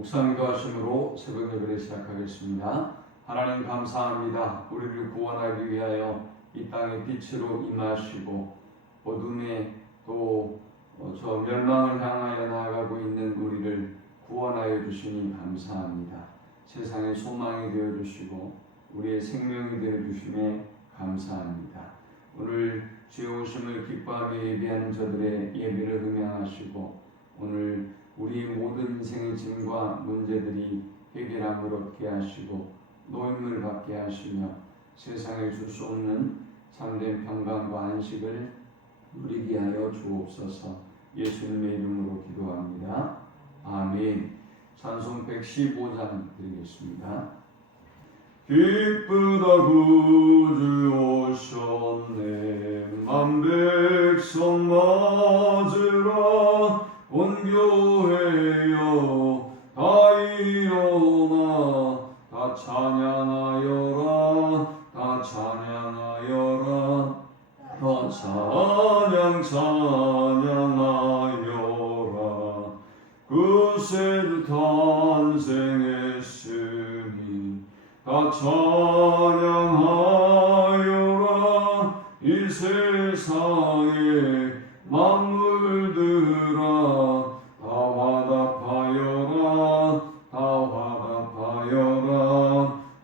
묵상기도하심으로 새벽 예배를 시작하겠습니다. 하나님 감사합니다. 우리를 구원하기 위하여 이 땅의 빛으로 임하시고 어둠에 또 저 멸망을 향하여 나아가고 있는 우리를 구원하여 주시니 감사합니다. 세상의 소망이 되어 주시고 우리의 생명이 되어 주심에 감사합니다. 오늘 주의 오심을 기뻐하며 예배하는 저들의 예배를 음양하시고 오늘 우리 모든 인생의 짐과 문제들이 해결함을 얻게 하시고 노임을 받게 하시며 세상에 줄 수 없는 참된 평강과 안식을 누리게 하여 주옵소서. 예수님의 이름으로 기도합니다. 아멘. 찬송 115장 드리겠습니다. 기쁘다 구주 오셨네 만백성 맞으라 온 교회여 다 일어나 다 찬양하여라 다 찬양하여라 다 찬양하여라 그새 탄생했으니 다 찬양하여라 이 세상에 만물들아 다 화답하여라 다 화답하여라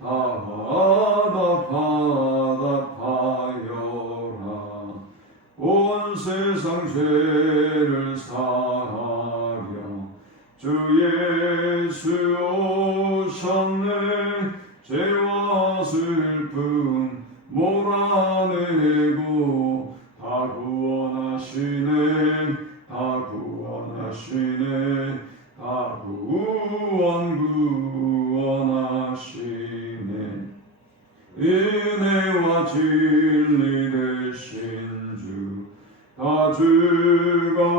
다 화답하여라 온 세상 죄를 사하려 주 예수 오셨네 죄와 슬픔 몰아내고 다 구원하시네 다 구원하시네 다 구원하시네 은혜와 진리 되신 주 다 주관하시니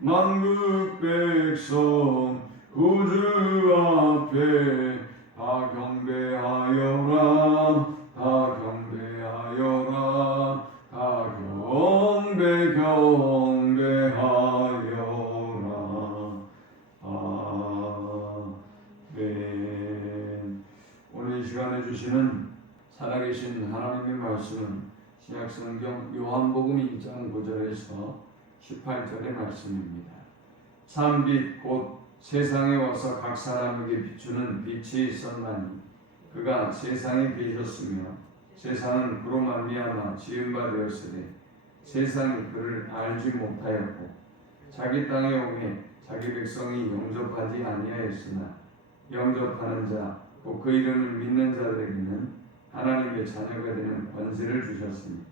만국 백성 구주 앞에 다 경배하여라 다 경배하여라 다 경배하여라. 아멘. 오늘 이 시간에 주시는 살아계신 하나님의 말씀은 신약성경 요한복음 1장 9절에서 18절의 말씀입니다. 참빛 곧 세상에 와서 각 사람에게 비추는 빛이 있었나니 그가 세상에 계셨으며 세상은 그로 말미암아 지은 바 되었으되 세상이 그를 알지 못하였고 자기 땅에 오매 자기 백성이 영접하지 아니하였으나 영접하는 자 곧 그 이름을 믿는 자들에게는 하나님의 자녀가 되는 권세를 주셨으니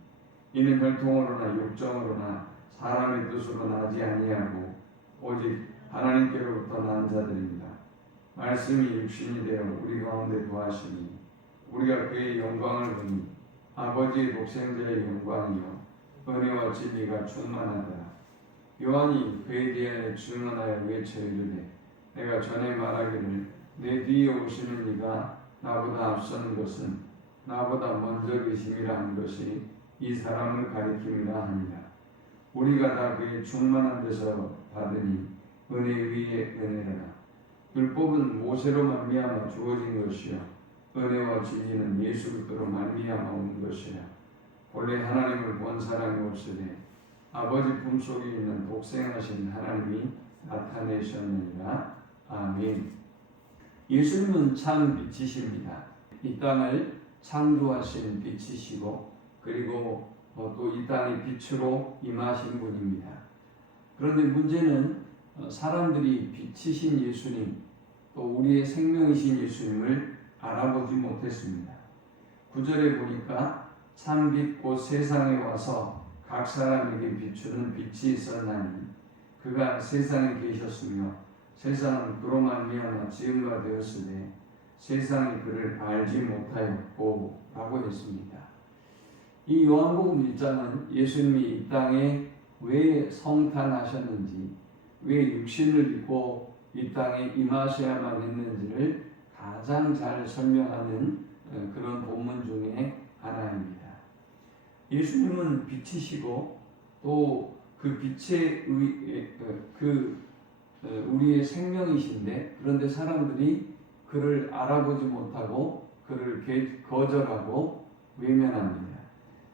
이는 혈통으로나 육정으로나 사람의 뜻으로 나지 아니하고 오직 하나님께로부터 난 자들입니다. 말씀이 육신이 되어 우리 가운데 거하시니 우리가 그의 영광을 보니 아버지의 독생자의 영광이요 은혜와 진리가 충만하더라. 요한이 그에 대하여 증언하여 외쳐 이르되 내가 전에 말하기를 내 뒤에 오시는 이가 나보다 앞서는 것은 나보다 먼저 계심이라 한 것이 이 사람을 가리킴이라 하니라. 우리가 다 그의 충만한 데서 받으니 은혜 위에 은혜라. 율법은 모세로 말미암아 주어진 것이요 은혜와 진리는 예수 그리스도로 말미암아 온 것이라. 본래 하나님을 본 사람이 없으되 아버지 품속에 있는 독생하신 하나님이 나타내셨느니라. 아멘. 예수님은 참 빛이십니다. 이 땅을 창조하신 빛이시고 그리고 또 이 땅의 빛으로 임하신 분입니다. 그런데 문제는 사람들이 빛이신 예수님 또 우리의 생명이신 예수님을 알아보지 못했습니다. 9절에 보니까 참빛 곧 세상에 와서 각 사람에게 비추는 빛이 있었나니 그가 세상에 계셨으며 세상은 그로 말미암아 지은 바 되었으되 세상이 그를 알지 못하였고 라고 했습니다. 이 요한복음 1장은 예수님이 이 땅에 왜 성탄하셨는지 왜 육신을 입고 이 땅에 임하셔야만 했는지를 가장 잘 설명하는 그런 본문 중에 하나입니다. 예수님은 빛이시고 또 그 빛의 우리의 생명이신데 그런데 사람들이 그를 알아보지 못하고 그를 거절하고 외면합니다.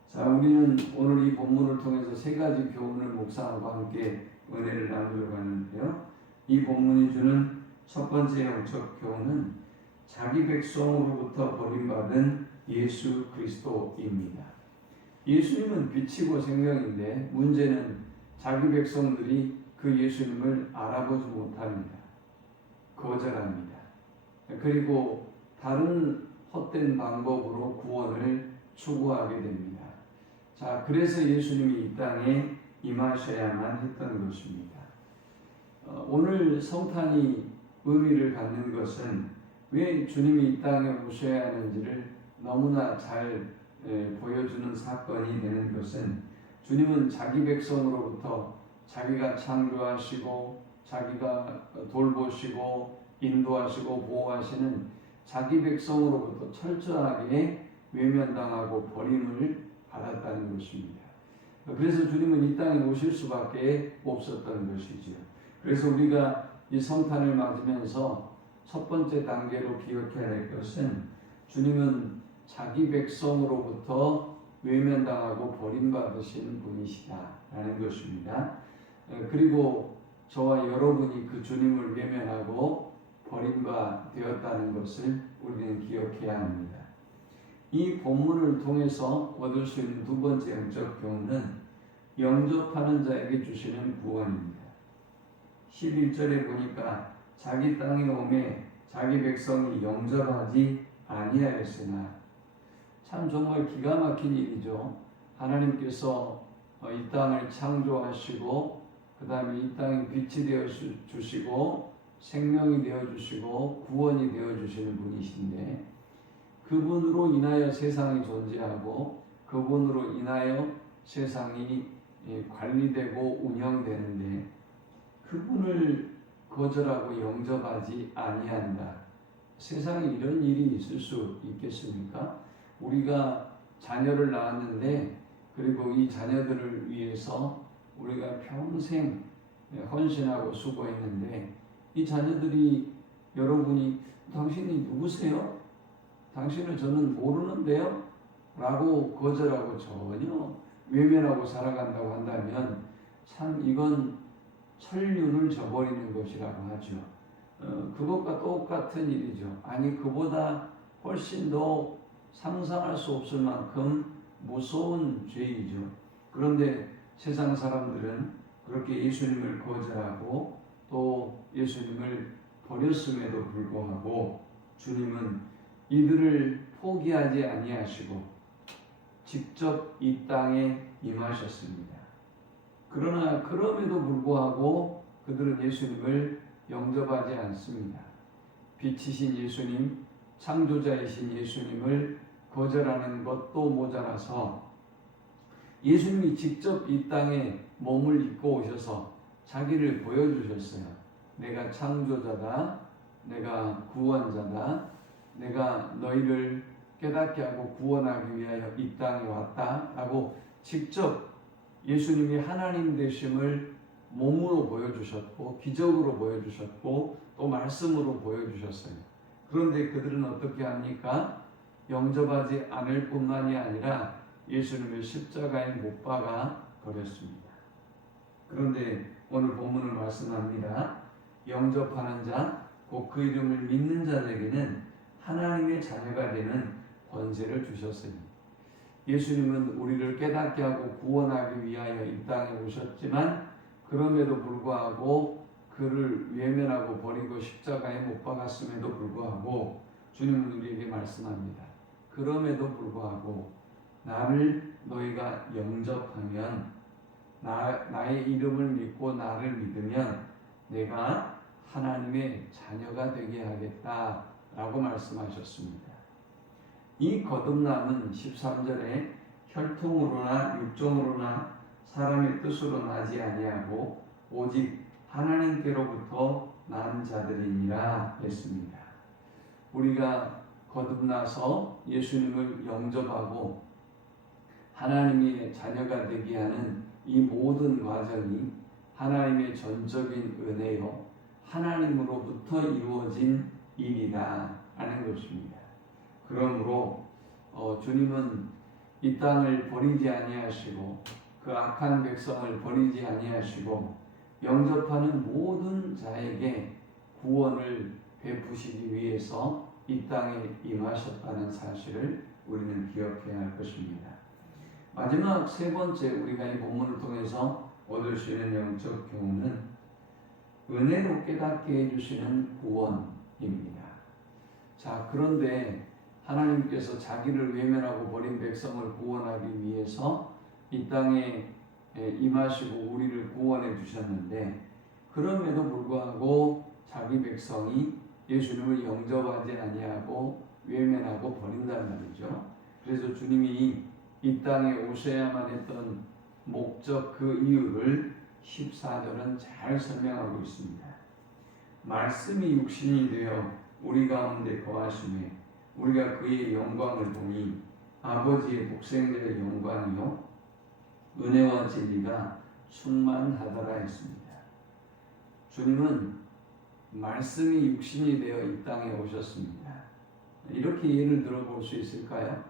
자, 우리는 오늘 이 본문을 통해서 세 가지 교훈을 묵상하고 함께 은혜를 나누려고 하는데요. 이 본문이 주는 첫 번째 영적 교훈은 자기 백성으로부터 버림받은 예수 그리스도입니다. 예수님은 빛이고 생명인데 문제는 자기 백성들이 그 예수님을 알아보지 못합니다. 거절합니다. 그리고 다른 헛된 방법으로 구원을 추구하게 됩니다. 자, 그래서 예수님이 이 땅에 임하셔야만 했던 것입니다. 오늘 성탄이 의미를 갖는 것은 왜 주님이 이 땅에 오셔야 하는지를 너무나 잘 보여주는 사건이 되는 것은 주님은 자기 백성으로부터 자기가 창조하시고 자기가 돌보시고 인도하시고 보호하시는 자기 백성으로부터 철저하게 외면당하고 버림을 받았다는 것입니다. 그래서 주님은 이 땅에 오실 수밖에 없었던 것이지요. 그래서 우리가 이 성탄을 맞으면서 첫 번째 단계로 기억해야 할 것은 주님은 자기 백성으로부터 외면당하고 버림받으신 분이시다라는 것입니다. 그리고 저와 여러분이 그 주님을 외면하고 버림받았다는 것을 우리는 기억해야 합니다. 이 본문을 통해서 얻을 수 있는 두 번째 영적 교훈은 영접하는 자에게 주시는 구원입니다. 11절에 보니까 자기 땅에 오매 자기 백성이 영접하지 아니하였으나, 참 정말 기가 막힌 일이죠. 하나님께서 이 땅을 창조하시고 그 다음에 이 땅에 빛이 되어 주시고 생명이 되어 주시고 구원이 되어 주시는 분이신데 그분으로 인하여 세상이 존재하고 그분으로 인하여 세상이 관리되고 운영되는데 그분을 거절하고 영접하지 아니한다. 세상에 이런 일이 있을 수 있겠습니까? 우리가 자녀를 낳았는데 그리고 이 자녀들을 위해서 우리가 평생 헌신하고 수고했는데 이 자녀들이 여러분이 당신이 누구세요? 당신을 저는 모르는데요? 라고 거절하고 전혀 외면하고 살아간다고 한다면 참 이건 천륜을 저버리는 것이라고 하죠. 그것과 똑같은 일이죠. 아니 그보다 훨씬 더 상상할 수 없을 만큼 무서운 죄이죠. 그런데 세상 사람들은 그렇게 예수님을 거절하고 또 예수님을 버렸음에도 불구하고 주님은 이들을 포기하지 아니하시고 직접 이 땅에 임하셨습니다. 그러나 그럼에도 불구하고 그들은 예수님을 영접하지 않습니다. 빛이신 예수님, 창조자이신 예수님을 거절하는 것도 모자라서 예수님이 직접 이 땅에 몸을 입고 오셔서 자기를 보여주셨어요. 내가 창조자다, 내가 구원자다, 내가 너희를 깨닫게 하고 구원하기 위하여 이 땅에 왔다 라고 직접 예수님이 하나님 되심을 몸으로 보여주셨고 기적으로 보여주셨고 또 말씀으로 보여주셨어요. 그런데 그들은 어떻게 합니까? 영접하지 않을 뿐만이 아니라 예수님을 십자가에 못 박아 버렸습니다. 그런데 오늘 본문을 말씀합니다. 영접하는 자, 곧 그 이름을 믿는 자들에게는 하나님의 자녀가 되는 권세를 주셨으니, 예수님은 우리를 깨닫게 하고 구원하기 위하여 이 땅에 오셨지만 그럼에도 불구하고 그를 외면하고 버리고 십자가에 못 박았음에도 불구하고 주님은 우리에게 말씀합니다. 그럼에도 불구하고 나를 너희가 영접하면 나의 이름을 믿고 나를 믿으면 내가 하나님의 자녀가 되게 하겠다라고 말씀하셨습니다. 이 거듭남은 13절에 혈통으로나 육종으로나 사람의 뜻으로 나지 아니하고 오직 하나님께로부터 난 자들이니라 했습니다. 우리가 거듭나서 예수님을 영접하고 하나님의 자녀가 되게 하는 이 모든 과정이 하나님의 전적인 은혜요 하나님으로부터 이루어진 일이다 하는 것입니다. 그러므로 주님은 이 땅을 버리지 아니하시고 그 악한 백성을 버리지 아니하시고 영접하는 모든 자에게 구원을 베푸시기 위해서 이 땅에 임하셨다는 사실을 우리는 기억해야 할 것입니다. 마지막 세 번째 우리가 이 본문을 통해서 얻을 수 있는 영적 교훈은 은혜로 깨닫게 해주시는 구원입니다. 자, 그런데 하나님께서 자기를 외면하고 버린 백성을 구원하기 위해서 이 땅에 임하시고 우리를 구원해 주셨는데, 그럼에도 불구하고 자기 백성이 예수님을 영접하지 아니하고 외면하고 버린단 말이죠. 그래서 주님이 이 땅에 오셔야만 했던 목적, 그 이유를 14절은 잘 설명하고 있습니다. 말씀이 육신이 되어 우리 가운데 거하시매 우리가 그의 영광을 보니 아버지의 복생자의 영광이요 은혜와 진리가 충만하더라 했습니다. 주님은 말씀이 육신이 되어 이 땅에 오셨습니다. 이렇게 예를 들어볼 수 있을까요?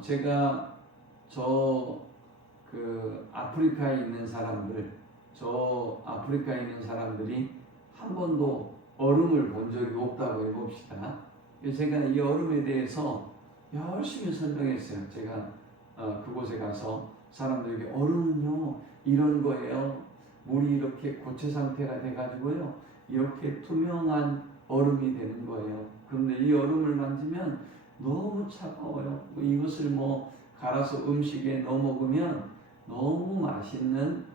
제가 아프리카에 있는 사람들이 한 번도 얼음을 본 적이 없다고 해봅시다. 제가 이 얼음에 대해서 열심히 설명했어요. 제가 그곳에 가서 사람들에게 얼음은요 이런 거예요. 물이 이렇게 고체 상태가 돼가지고요 이렇게 투명한 얼음이 되는 거예요. 그런데 이 얼음을 만지면 너무 차가워요. 이것을 갈아서 음식에 넣어 먹으면 너무 맛있는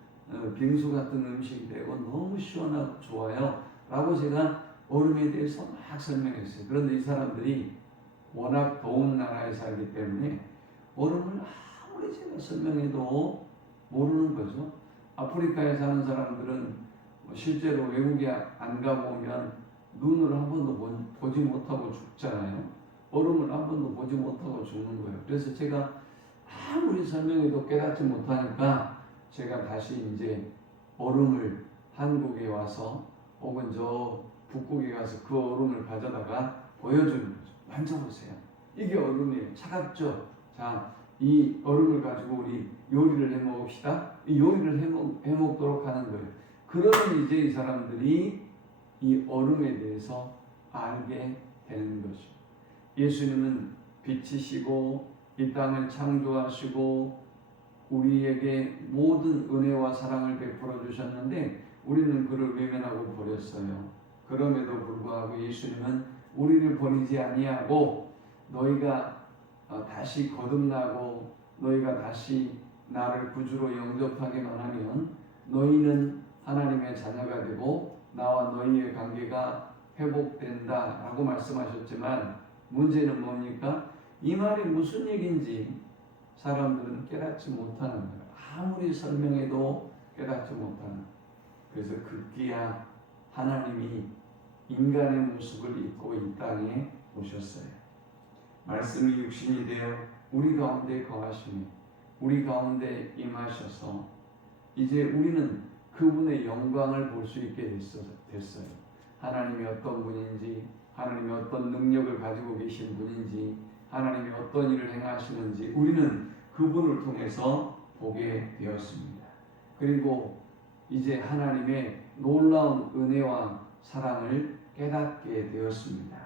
빙수 같은 음식이 되고 너무 시원하고 좋아요 라고 제가 얼음에 대해서 막 설명했어요. 그런데 이 사람들이 워낙 더운 나라에 살기 때문에 얼음을 아무리 제가 설명해도 모르는 거죠. 아프리카에 사는 사람들은 실제로 외국에 안 가보면 눈을 한 번도 보지 못하고 죽잖아요. 얼음을 한 번도 보지 못하고 죽는 거예요. 그래서 제가 아무리 설명해도 깨닫지 못하니까 제가 다시 이제 얼음을 한국에 와서 혹은 저 북극에 가서 그 얼음을 가져다가 보여주는 거죠. 만져보세요. 이게 얼음이에요. 차갑죠? 자, 이 얼음을 가지고 우리 요리를 해먹읍시다. 이 요리를 해먹도록 하는 거예요. 그러면 이제 이 사람들이 이 얼음에 대해서 알게 되는 거죠. 예수님은 빛이시고 이 땅을 창조하시고 우리에게 모든 은혜와 사랑을 베풀어 주셨는데 우리는 그를 외면하고 버렸어요. 그럼에도 불구하고 예수님은 우리를 버리지 아니하고 너희가 다시 거듭나고 너희가 다시 나를 구주로 영접하기만 하면 너희는 하나님의 자녀가 되고 나와 너희의 관계가 회복된다 라고 말씀하셨지만 문제는 뭡니까? 이 말이 무슨 얘기인지 사람들은 깨닫지 못하는 거예요. 아무리 설명해도 깨닫지 못하는 거예요. 그래서 급기야 하나님이 인간의 모습을 입고 이 땅에 오셨어요. 말씀이 육신이 되어 우리 가운데 거하시니 우리 가운데 임하셔서 이제 우리는 그분의 영광을 볼 수 있게 됐어요. 하나님이 어떤 분인지, 하나님이 어떤 능력을 가지고 계신 분인지, 하나님이 어떤 일을 행하시는지 우리는 그분을 통해서 보게 되었습니다. 그리고 이제 하나님의 놀라운 은혜와 사랑을 깨닫게 되었습니다.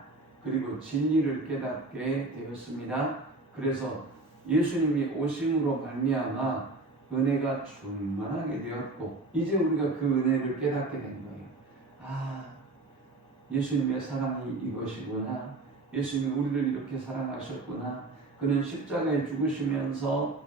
그리고 진리를 깨닫게 되었습니다. 그래서 예수님이 오심으로 말미암아 은혜가 충만하게 되었고 이제 우리가 그 은혜를 깨닫게 된 거예요. 예수님의 사랑이 이것이구나. 예수님이 우리를 이렇게 사랑하셨구나. 그는 십자가에 죽으시면서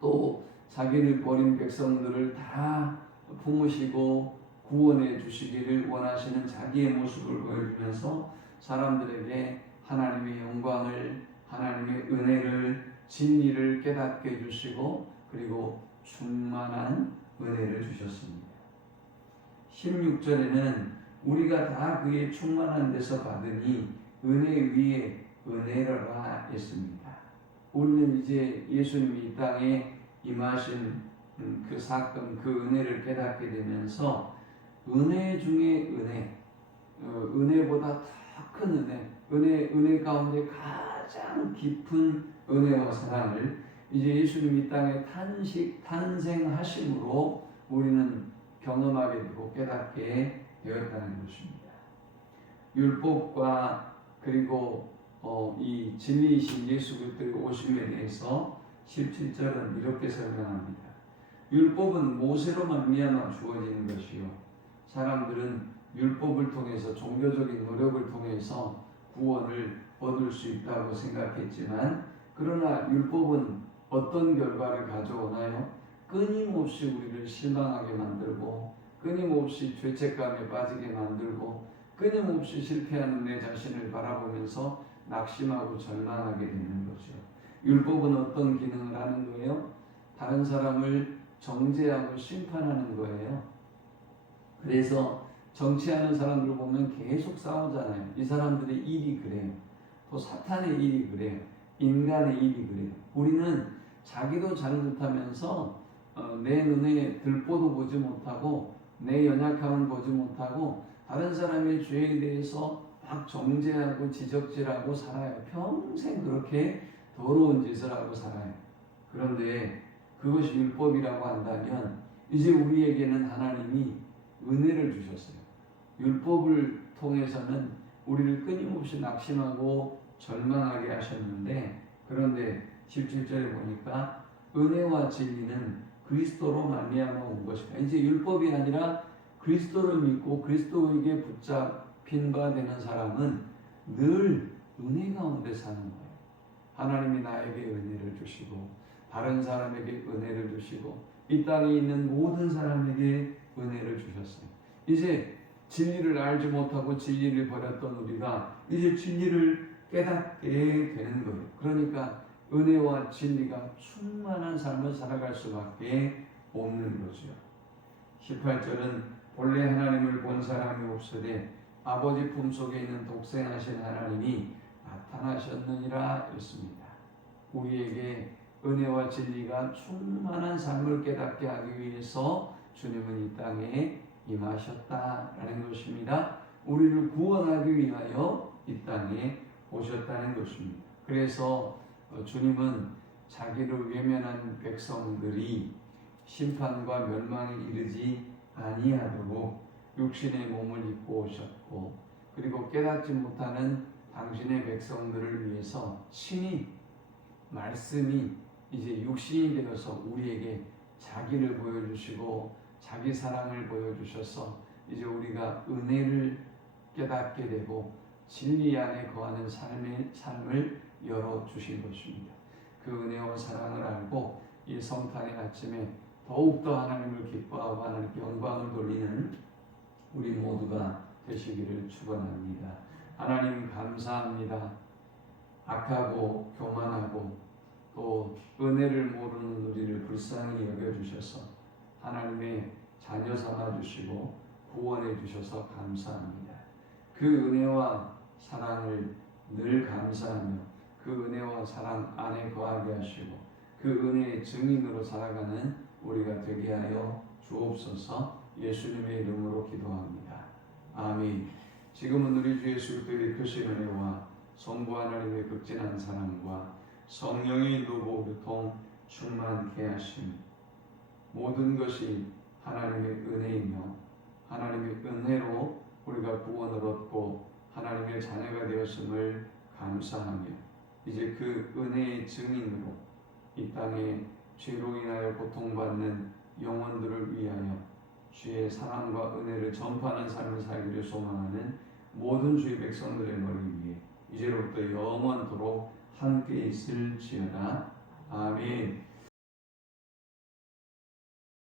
또 자기를 버린 백성들을 다 품으시고 구원해 주시기를 원하시는 자기의 모습을 보여주면서 사람들에게 하나님의 영광을, 하나님의 은혜를, 진리를 깨닫게 해주시고 그리고 충만한 은혜를 주셨습니다. 16절에는 우리가 다 그의 충만한 데서 받으니 은혜 위에 은혜라 했습니다. 우리는 이제 예수님이 이 땅에 임하신 그 사건, 그 은혜를 깨닫게 되면서 은혜 중에 은혜, 은혜보다 더 큰 은혜 가운데 가장 깊은 은혜와 사랑을 이제 예수님 이 땅에 탄생하심으로 우리는 경험하게 되고 깨닫게 되었다는 것입니다. 율법과 그리고 이 진리이신 예수 그리스도의 오심에 대해서 17절은 이렇게 설명합니다. 율법은 모세로 말미암아 주어지는 것이요, 사람들은 율법을 통해서 종교적인 노력을 통해서 구원을 얻을 수 있다고 생각했지만, 그러나 율법은 어떤 결과를 가져오나요? 끊임없이 우리를 실망하게 만들고, 끊임없이 죄책감에 빠지게 만들고, 끊임없이 실패하는 내 자신을 바라보면서 낙심하고 절망하게 되는 거죠. 율법은 어떤 기능을 하는 거예요? 다른 사람을 정죄하고 심판하는 거예요. 그래서 정치하는 사람들 보면 계속 싸우잖아요. 이 사람들의 일이 그래요. 또 사탄의 일이 그래요. 인간의 일이 그래요. 우리는 자기도 잘못하면서 내 눈에 들보도 보지 못하고 내 연약함을 보지 못하고 다른 사람의 죄에 대해서 막 정죄하고 지적질하고 살아요. 평생 그렇게 더러운 짓을 하고 살아요. 그런데 그것이 율법이라고 한다면 이제 우리에게는 하나님이 은혜를 주셨어요. 율법을 통해서는 우리를 끊임없이 낙심하고 절망하게 하셨는데, 그런데 17절에 보니까 은혜와 진리는 그리스도로 말미암아 온 것이다. 이제 율법이 아니라 그리스도를 믿고 그리스도에게 붙잡힌 바 되는 사람은 늘 은혜 가운데 사는 거예요. 하나님이 나에게 은혜를 주시고 다른 사람에게 은혜를 주시고 이 땅에 있는 모든 사람에게 은혜를 주셨어요. 이제 진리를 알지 못하고 진리를 버렸던 우리가 이제 진리를 깨닫게 되는 거예요. 그러니까 은혜와 진리가 충만한 삶을 살아갈 수밖에 없는 거죠. 18절은 본래 하나님을 본 사람이 없으되 아버지 품속에 있는 독생하신 하나님이 나타나셨느니라 했습니다. 우리에게 은혜와 진리가 충만한 삶을 깨닫게 하기 위해서 주님은 이 땅에 임하셨다라는 것입니다. 우리를 구원하기 위하여 이 땅에 오셨다는 것입니다. 그래서 주님은 자기를 외면한 백성들이 심판과 멸망에 이르지 아니하도록 육신의 몸을 입고 오셨고, 그리고 깨닫지 못하는 당신의 백성들을 위해서 친히 말씀이 이제 육신이 되어서 우리에게 자기를 보여주시고 자기 사랑을 보여주셔서 이제 우리가 은혜를 깨닫게 되고 진리 안에 거하는 삶을 열어주신 것입니다. 그 은혜와 사랑을 알고 이 성탄의 아침에 더욱더 하나님을 기뻐하고 하나님께 영광을 돌리는 우리 모두가 되시기를 축원합니다. 하나님 감사합니다. 악하고 교만하고 또 은혜를 모르는 우리를 불쌍히 여겨주셔서 하나님의 자녀 삼아주시고 구원해 주셔서 감사합니다. 그 은혜와 사랑을 늘 감사하며 그 은혜와 사랑 안에 거하게 하시고 그 은혜의 증인으로 살아가는 우리가 되게 하여 주옵소서. 예수님의 이름으로 기도합니다. 아멘. 지금은 우리 주 예수 그리스도의 크신 은혜와 성부 하나님의 극진한 사랑과 성령의 인도고 교통 충만케 하심, 모든 것이 하나님의 은혜이며 하나님의 은혜로 우리가 구원을 얻고 하나님의 자녀가 되었음을 감사하며 이제 그 은혜의 증인으로 이 땅에 죄로 인하여 고통받는 영혼들을 위하여 주의 사랑과 은혜를 전파하는 삶을 살기를 소망하는 모든 주의 백성들의 머리 위에 이제로부터 영원토록 함께 있을지어다. 아멘.